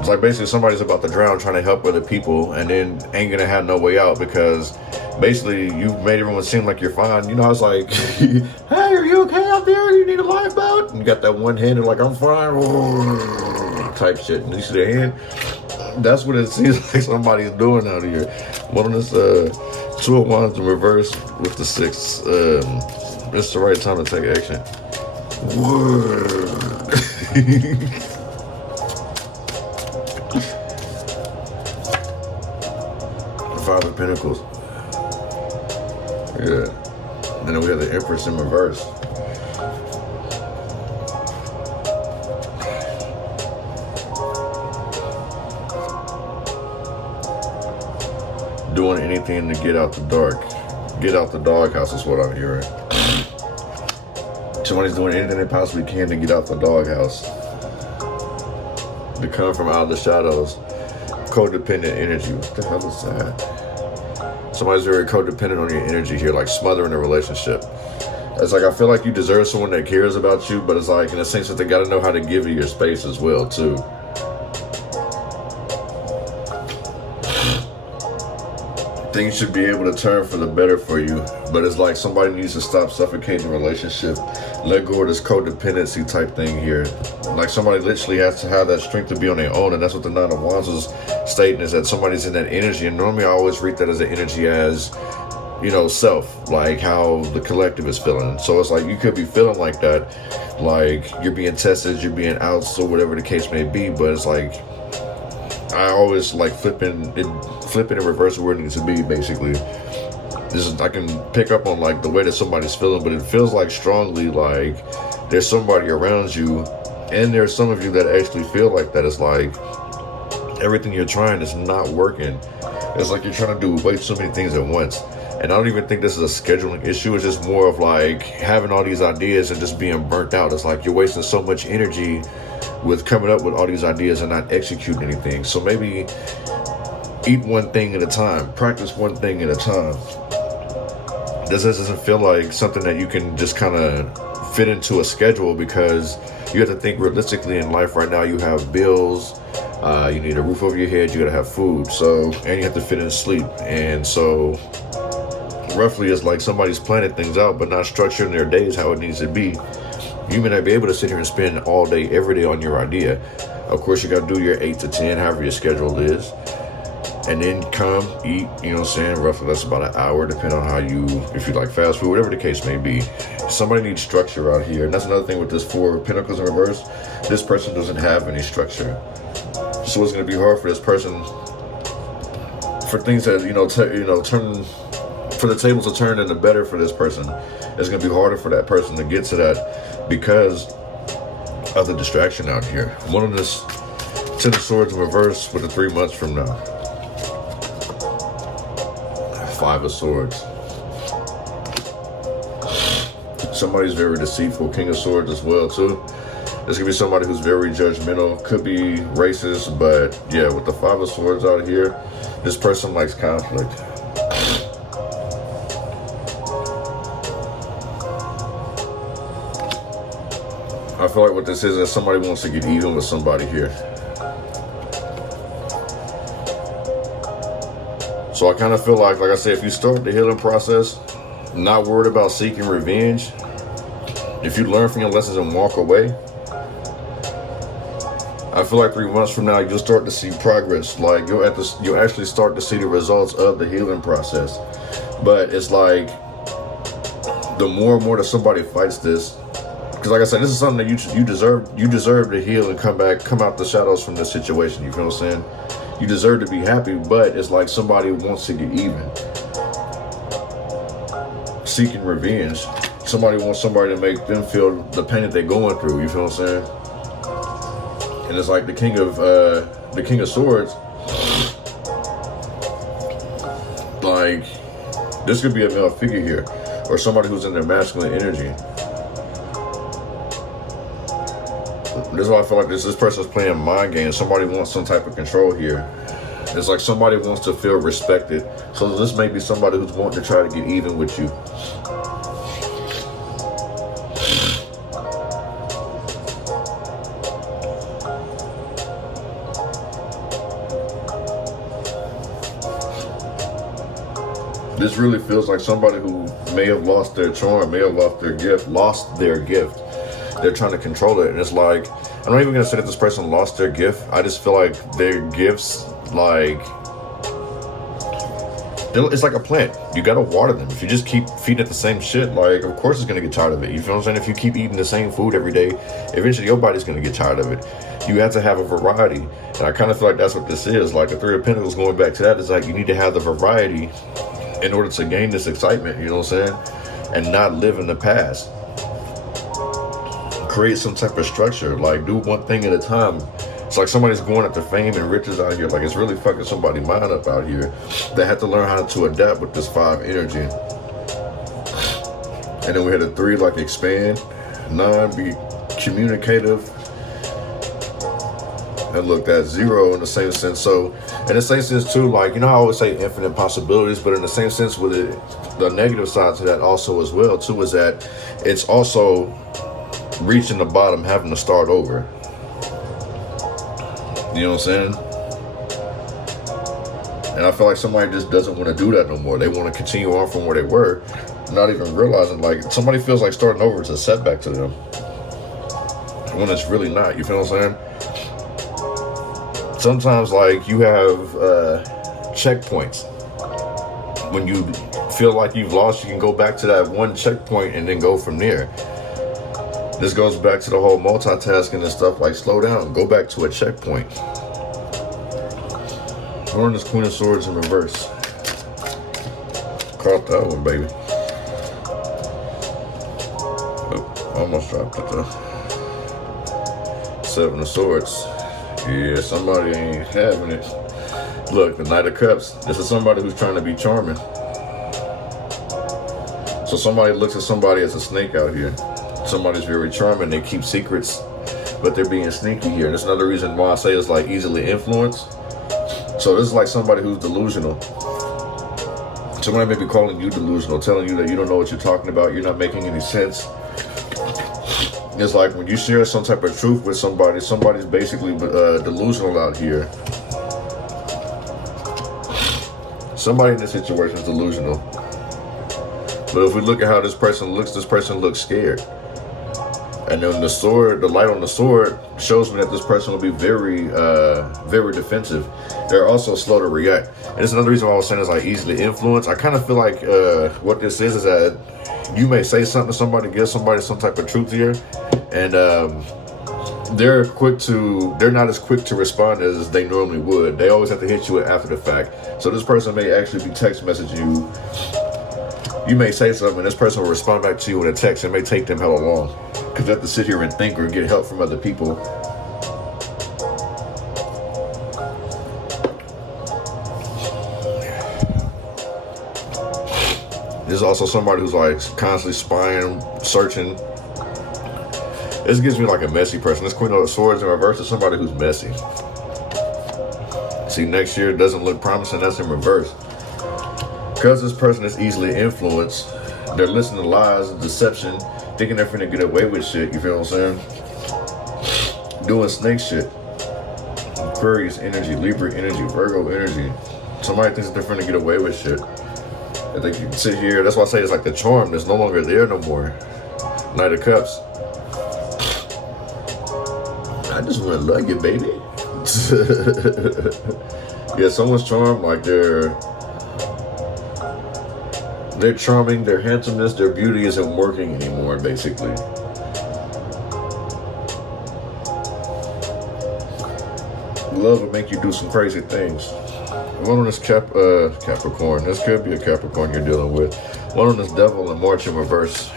It's like basically somebody's about to drown trying to help other people, and then ain't gonna have no way out because basically you've made everyone seem like you're fine. You know, it's like, hey, are you okay out there? You need a lifeboat? And you got that one handed like, I'm fine, type shit. And you see the hand? That's what it seems like somebody's doing out here. One of this 2 of Wands in reverse with the 6. It's the right time to take action. 5 of Pentacles. Yeah. And then we have the Empress in reverse. Doing anything to get out the dark. Get out the doghouse is what I'm hearing. Somebody's doing anything they possibly can to get out the doghouse. To come from out of the shadows. Codependent energy. What the hell is that? Somebody's very codependent on your energy here, like smothering a relationship. It's like I feel like you deserve someone that cares about you, but it's like in a sense that they got to know how to give you your space as well too. Things should be able to turn for the better for you, but it's like somebody needs to stop suffocating the relationship. Let go of this codependency type thing here. Like somebody literally has to have that strength to be on their own, and that's what the 9 of Wands is stating, is that somebody's in that energy. And normally I always read that as an energy as, you know, self, like how the collective is feeling. So it's like you could be feeling like that, like you're being tested, you're being out, so whatever the case may be. But it's like I always like flipping in reverse where it needs to be, basically. I can pick up on like the way that somebody's feeling, but it feels like strongly like there's somebody around you, and there's some of you that actually feel like that. It's like everything you're trying is not working. It's like you're trying to do way too many things at once. And I don't even think this is a scheduling issue. It's just more of like having all these ideas and just being burnt out. It's like you're wasting so much energy with coming up with all these ideas and not executing anything. So maybe eat one thing at a time, practice one thing at a time. This doesn't feel like something that you can just kind of fit into a schedule, because you have to think realistically in life right now. You have bills, you need a roof over your head, you gotta have food, so, and you have to fit in sleep. And so roughly it's like somebody's planning things out but not structuring their days how it needs to be. You may not be able to sit here and spend all day every day on your idea. Of course you gotta do your 8 to 10, however your schedule is, and then come eat, you know what I'm saying, roughly that's about an hour, depending on how you, if you like fast food, whatever the case may be. Somebody needs structure out here. And that's another thing with this 4 of Pentacles in reverse. This person doesn't have any structure, so it's going to be hard for this person, for things that turn, for the tables to turn into better for this person. It's going to be harder for that person to get to that, because other distraction out here. One of this 10 of Swords in reverse with the 3 months from now. 5 of Swords. Somebody's very deceitful. King of Swords as well too. This could be somebody who's very judgmental. Could be racist, but yeah, with the 5 of Swords out here, this person likes conflict. I feel like what this is that somebody wants to get even with somebody here. So I kind of feel like I said, if you start the healing process, not worried about seeking revenge, if you learn from your lessons and walk away, I feel like 3 months from now, you'll start to see progress. Like you'll actually start to see the results of the healing process. But it's like the more and more that somebody fights this, because like I said, this is something that you deserve to heal and come out the shadows from this situation. You feel what I'm saying? You deserve to be happy, but it's like somebody wants to get even. Seeking revenge. Somebody wants somebody to make them feel the pain that they're going through. You feel what I'm saying? And it's like the King of Swords. Like this could be a male figure here, or somebody who's in their masculine energy. This is why I feel like this person's playing mind games. Somebody wants some type of control here. It's like somebody wants to feel respected. So this may be somebody who's wanting to try to get even with you. This really feels like somebody who may have lost their charm, may have lost their gift. They're trying to control it, and it's like, I'm not even gonna say that this person lost their gift. I just feel like their gifts, like, it's like a plant. You gotta water them. If you just keep feeding it the same shit, like, of course it's gonna get tired of it. You feel what I'm saying? If you keep eating the same food every day, eventually your body's gonna get tired of it. You have to have a variety, and I kind of feel like that's what this is. Like the 3 of Pentacles, going back to that, is like you need to have the variety in order to gain this excitement. You know what I'm saying? And not live in the past. Create some type of structure, like do one thing at a time. It's like somebody's going after fame and riches out here. Like it's really fucking somebody's mind up out here. They have to learn how to adapt with this 5 energy. And then we had a 3, like expand, 9, be communicative. And look, that's 0 in the same sense. So in the same sense too, like, you know, I always say infinite possibilities, but in the same sense with it, the negative side to that also as well too, is that it's also reaching the bottom, having to start over. You know what I'm saying? And I feel like somebody just doesn't want to do that no more. They want to continue on from where they were, not even realizing like somebody feels like starting over is a setback to them, when it's really not. You feel what I'm saying? Sometimes like you have checkpoints. When you feel like you've lost, you can go back to that one checkpoint and then go from there. This goes back to the whole multitasking and stuff, like slow down, go back to a checkpoint. We're on this Queen of Swords in reverse. Caught that one, baby. Oh, almost dropped it though. 7 of Swords. Yeah, somebody ain't having it. Look, the Knight of Cups. This is somebody who's trying to be charming. So somebody looks at somebody as a snake out here. Somebody's very charming, they keep secrets, but they're being sneaky here. And that's another reason why I say it's like easily influenced. So this is like somebody who's delusional. Somebody may be calling you delusional, telling you that you don't know what you're talking about, you're not making any sense. It's like when you share some type of truth with somebody, somebody's basically delusional out here. Somebody in this situation is delusional. But if we look at how this person looks scared. And then the sword, the light on the sword shows me that this person will be very, very defensive. They're also slow to react. And it's another reason why I was saying it's like easily influenced. I kind of feel like what this is that you may say something to somebody, give somebody some type of truth here, and they're not as quick to respond as they normally would. They always have to hit you after the fact. So this person may actually be text messaging you You may say something and this person will respond back to you in a text. It may take them hella long because you have to sit here and think or get help from other people. There's also somebody who's like constantly spying, searching. This gives me like a messy person. This Queen of Swords in reverse is somebody who's messy. See, next year doesn't look promising. That's in reverse. Because this person is easily influenced, they're listening to lies and deception, thinking they're finna get away with shit. You feel what I'm saying? Doing snake shit. Aquarius energy, Libra energy, Virgo energy. Somebody thinks that they're finna get away with shit. And they can sit here. That's why I say it's like the charm that's no longer there no more. Knight of Cups. I just want to love you, baby. Yeah, someone's charm, like their charming, their handsomeness, their beauty isn't working anymore, basically. Love will make you do some crazy things. One on this Capricorn. This could be a Capricorn you're dealing with. One on this Devil in March in reverse.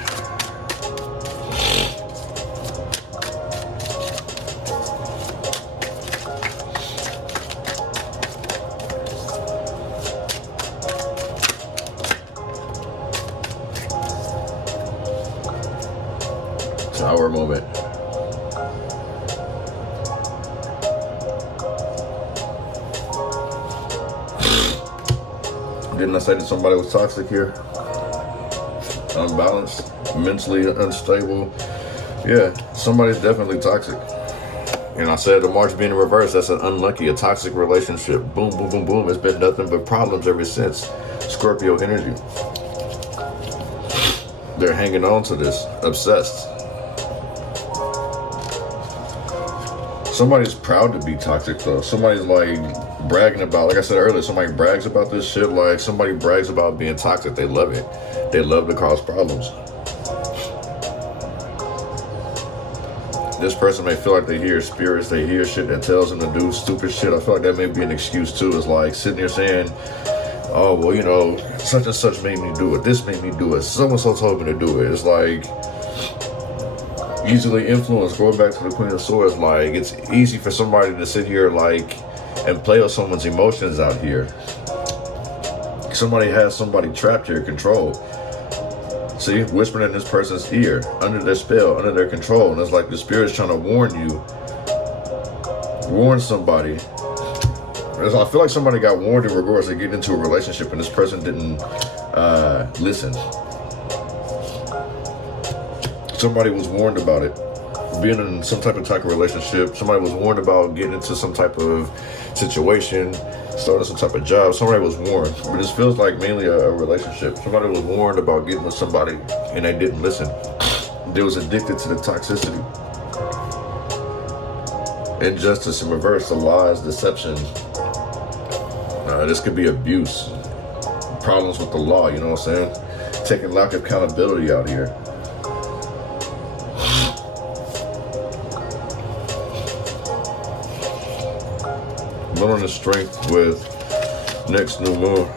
Tower moment. Didn't I say that somebody was toxic here? Unbalanced, mentally unstable. Yeah, somebody's definitely toxic. And I said the March being in reverse, that's an unlucky, a toxic relationship. Boom, boom, boom, boom. It's been nothing but problems ever since. Scorpio energy. They're hanging on to this, obsessed. Somebody's proud to be toxic though. Somebody's like bragging about, like I said earlier, somebody brags about this shit. Like somebody brags about being toxic. They love it. They love to cause problems. This person may feel like they hear spirits. They hear shit that tells them to do stupid shit. I feel like that may be an excuse too. It's like sitting here saying, oh, well, you know, such and such made me do it. This made me do it. So-and-so told me to do it. It's like easily influenced. Going back to the Queen of Swords, like it's easy for somebody to sit here like and play with someone's emotions out here. Somebody has somebody trapped here, controlled. See, whispering in this person's ear, under their spell, under their control. And it's like the spirit's trying to warn you, warn somebody. I feel like somebody got warned in regards to getting into a relationship and this person didn't listen. Somebody was warned about it. Being in some type of relationship, somebody was warned about getting into some type of situation, starting some type of job. Somebody was warned, but this feels like mainly a relationship. Somebody was warned about getting with somebody and they didn't listen. They was addicted to the toxicity. Injustice in reverse, the lies, deception. This could be abuse, problems with the law, you know what I'm saying? Taking lack of accountability out here. One on the strength with next new moon.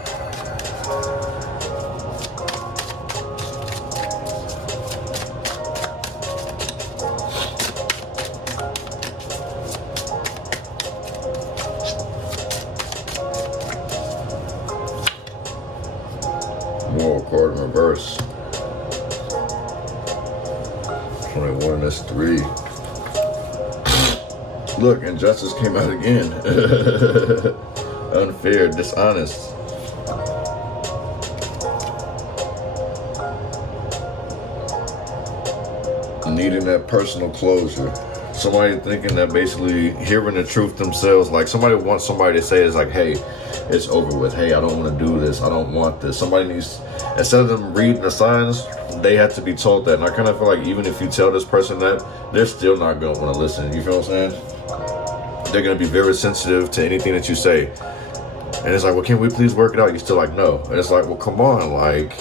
Moral card in reverse. 21, that's 3. Look, injustice came out again. Unfair, dishonest. Needing that personal closure. Somebody thinking that basically hearing the truth themselves, like somebody wants somebody to say it's like, hey, it's over with. Hey, I don't want to do this. I don't want this. Somebody needs, instead of them reading the signs, they have to be told that. And I kind of feel like even if you tell this person that, they're still not going to want to listen. You feel what I'm saying? They're going to be very sensitive to anything that you say. And it's like, well, can we please work it out? You're still like, no. And it's like, well, come on. Like,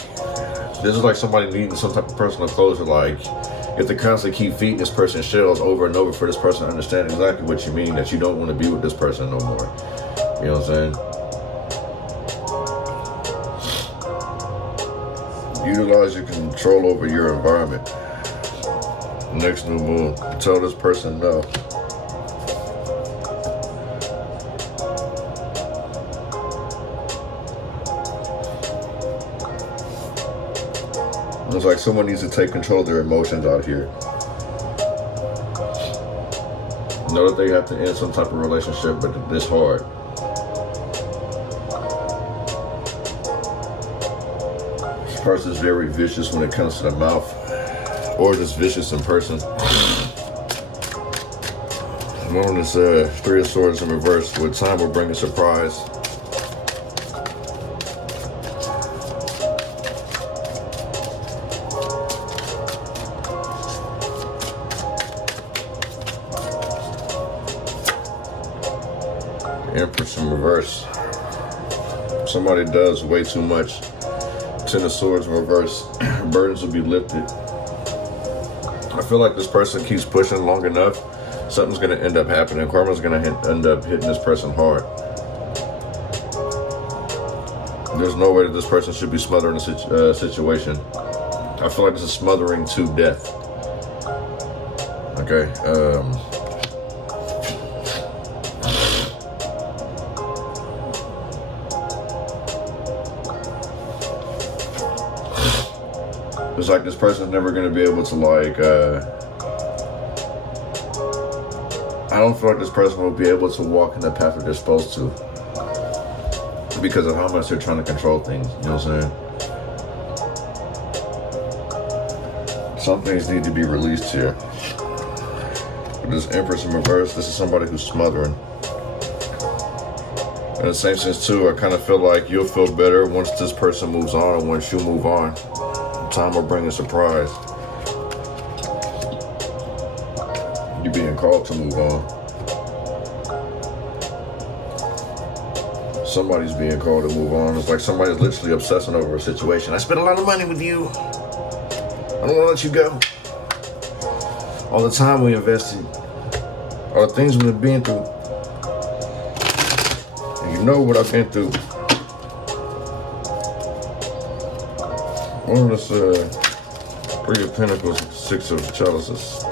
this is like somebody needing some type of personal closure. Like, if they constantly keep feeding this person shells over and over for this person to understand exactly what you mean, that you don't want to be with this person no more. You know what I'm saying? Utilize your control over your environment. Next new moon. Tell this person no. It's like someone needs to take control of their emotions out here. Know that they have to end some type of relationship, but it's hard. This person is very vicious when it comes to the mouth, or just vicious in person. One is Three of Swords in reverse, with time will bring a surprise. Empress in reverse. Somebody does way too much. Ten of Swords in reverse. Burdens will be lifted. I feel like this person keeps pushing long enough, something's going to end up happening. Karma's going to end up hitting this person hard. There's no way that this person should be smothering a situation. I feel like this is smothering to death. Okay. It's like this person's never going to be able to I don't feel like this person will be able to walk in the path that they're supposed to because of how much they're trying to control things. You know what I'm saying? Some things need to be released here. With this Empress in reverse, this is somebody who's smothering. In the same sense too, I kind of feel like you'll feel better once this person moves on, or once you move on. Time will bring a surprise. You're being called to move on. Somebody's being called to move on. It's like somebody's literally obsessing over a situation. I spent a lot of money with you. I don't want to let you go. All the time we invested. All the things we've been through. And you know what I've been through. One of this Three of Pentacles, Six of Chalices.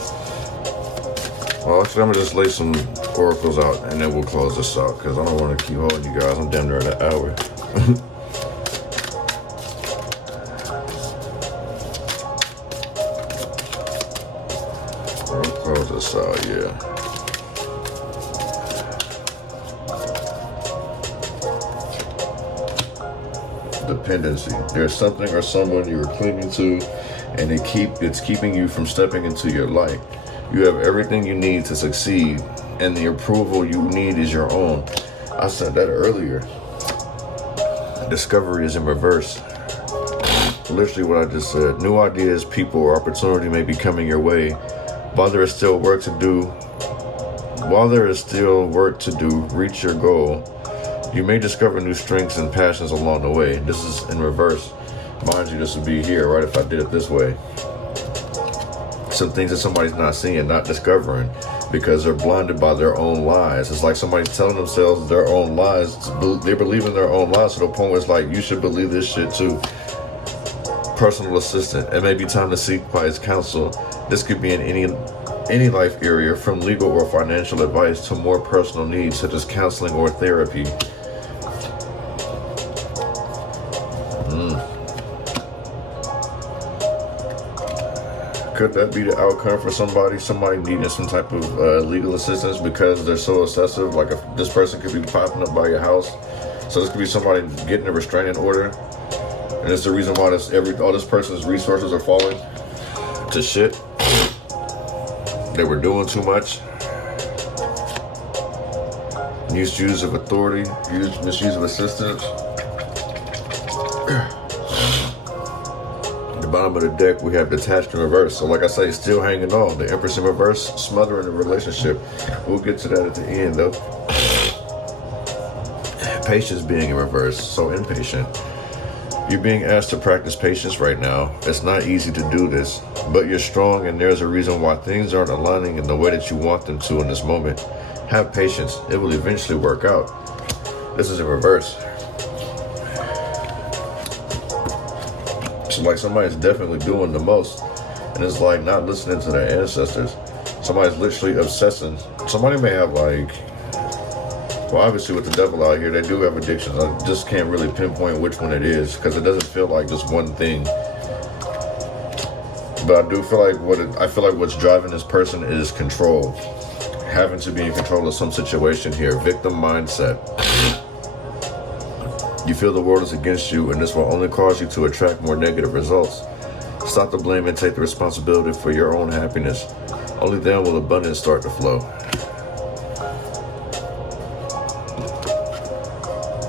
Well, actually, I'm going to just lay some oracles out and then we'll close this out because I don't want to keep holding you guys. I'm damn near at an hour. I'll close this out, yeah. Dependency. There's something or someone you're clinging to, and it's keeping you from stepping into your light. You have everything you need to succeed, and the approval you need is your own. I said that earlier. Discovery is in reverse. Literally what I just said. New ideas, people, or opportunity may be coming your way. While there is still work to do, reach your goal. You may discover new strengths and passions along the way. This is in reverse. Mind you, this would be here, right, if I did it this way. Some things that somebody's not seeing, not discovering, because they're blinded by their own lies. It's like somebody's telling themselves their own lies. They believe in their own lies to the point where it's like, you should believe this shit too. Personal assistant. It may be time to seek wise counsel. This could be in any life area, from legal or financial advice to more personal needs such as counseling or therapy. Could that be the outcome for somebody needing some type of legal assistance because they're so obsessive? Like, if this person could be popping up by your house, so this could be somebody getting a restraining order, and it's the reason why all this person's resources are falling to shit. They were doing too much. Misuse of authority, misuse of assistance. Bottom of the deck, we have detached in reverse. So like I say, still hanging on. The Empress in reverse, smothering the relationship. We'll get to that at the end though. Patience being in reverse, so impatient. You're being asked to practice patience right now. It's not easy to do this, but you're strong, and there's a reason why things aren't aligning in the way that you want them to in this moment. Have patience. It will eventually work out. This is in reverse. So So like somebody's definitely doing the most, and it's like not listening to their ancestors. Somebody's literally obsessing. Somebody may have like, well, obviously with the devil out here, they do have addictions. I just can't really pinpoint which one it is because it doesn't feel like just one thing. But I do feel like what's driving this person is control. Having to be in control of some situation here. Victim mindset. You feel the world is against you, and this will only cause you to attract more negative results. Stop the blame and take the responsibility for your own happiness. Only then will abundance start to flow.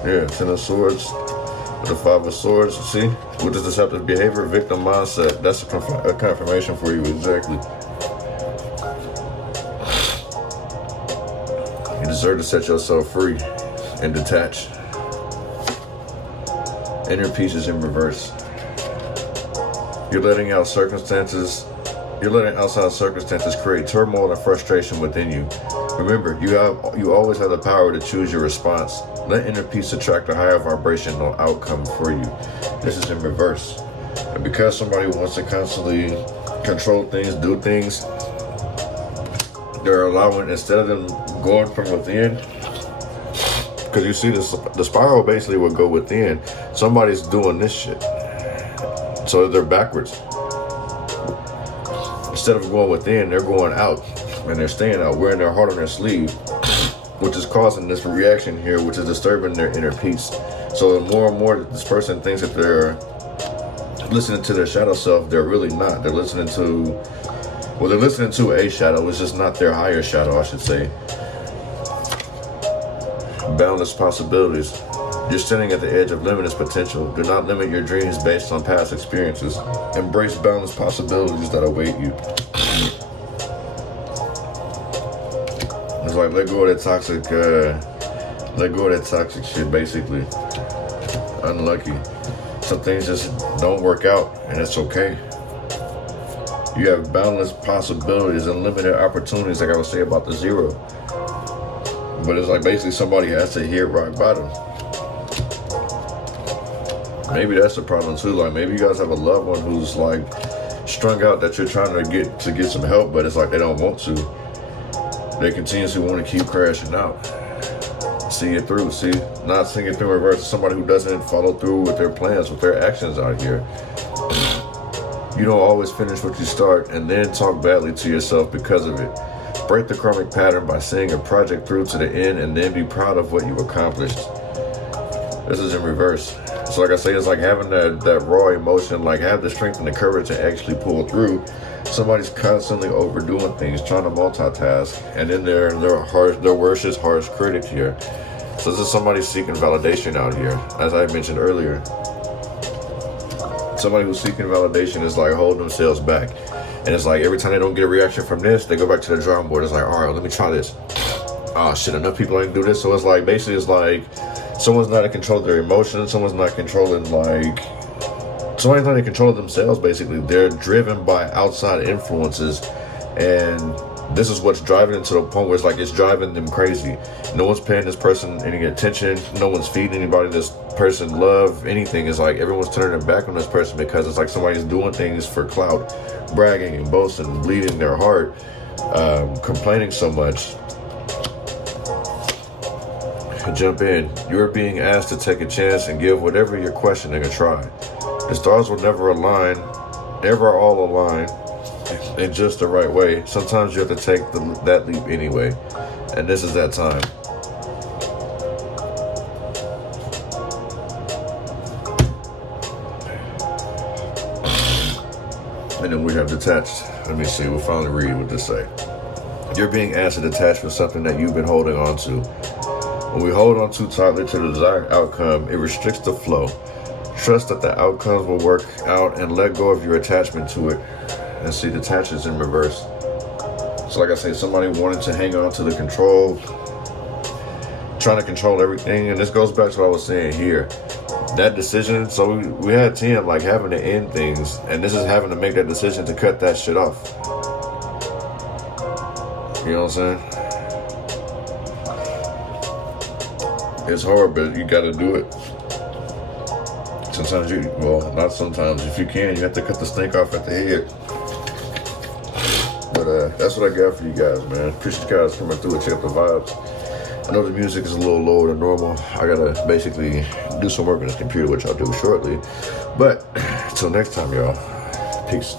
Yeah, Ten of Swords, the Five of Swords. See, with this deceptive behavior, victim mindset. That's a confirmation for you, exactly. You deserve to set yourself free and detach. Inner peace is in reverse. You're letting outside circumstances create turmoil and frustration within you. Remember, you always have the power to choose your response. Let inner peace attract a higher vibrational outcome for you. This is in reverse. And because somebody wants to constantly control things, do things, they're allowing, instead of them going from within, because you see the spiral basically will go within. Somebody's doing this shit. So they're backwards. Instead of going within, they're going out. And they're staying out, wearing their heart on their sleeve, which is causing this reaction here, which is disturbing their inner peace. So the more and more that this person thinks that they're listening to their shadow self, they're really not. They're listening to a shadow. It's just not their higher shadow, I should say. Boundless possibilities. You're standing at the edge of limitless potential. Do not limit your dreams based on past experiences. Embrace boundless possibilities that await you. It's like let go of that toxic shit, basically. Unlucky. Some things just don't work out, and it's okay. You have boundless possibilities, unlimited opportunities, like I was saying about the zero. But it's like basically somebody has to hit rock bottom. Maybe that's the problem too. Like maybe you guys have a loved one who's like strung out that you're trying to get some help, but it's like they don't want to. They continuously want to keep crashing out. See it through. See, not seeing it through in reverse. Somebody who doesn't follow through with their plans, with their actions out here. You don't always finish what you start and then talk badly to yourself because of it. Break the karmic pattern by seeing a project through to the end and then be proud of what you accomplished. This is in reverse. So like I say, it's like having that raw emotion, like have the strength and the courage to actually pull through. Somebody's constantly overdoing things, trying to multitask, and then their worst harsh critic here. So this is somebody seeking validation out here, as I mentioned earlier. Somebody who's seeking validation is like holding themselves back. And it's like every time they don't get a reaction from this, they go back to the drawing board. It's like, all right, let me try this. Oh shit, enough people ain't do this. So it's like, basically it's like someone's not in control of their emotions. Somebody's not in control of themselves, basically. They're driven by outside influences. And this is what's driving it to the point where it's like it's driving them crazy. No one's paying this person any attention. No one's feeding anybody this person love, anything. It's like everyone's turning their back on this person because it's like somebody's doing things for clout, bragging and boasting, bleeding their heart, complaining so much. Jump in. You're being asked to take a chance and give whatever you're questioning a try. The stars will never all align in just the right way. Sometimes you have to take that leap anyway. And this is that time. And then we have detached. Let me see, we'll finally read what this say. You're being asked to detach from something that you've been holding on to. When we hold on too tightly to the desired outcome, it restricts the flow. Trust that the outcomes will work out and let go of your attachment to it. And see, detaches in reverse. So like I say, somebody wanted to hang on to the control, trying to control everything. And this goes back to what I was saying here. That decision, so we had 10 like having to end things, and this is having to make that decision to cut that shit off. You know what I'm saying? It's hard, but you gotta do it. Sometimes well, not sometimes. If you can, you have to cut the stink off at the head. But that's what I got for you guys, man. Appreciate you guys coming through and check out the vibes. I know the music is a little lower than normal. I gotta basically do some work on this computer, which I'll do shortly. But until next time, y'all. Peace.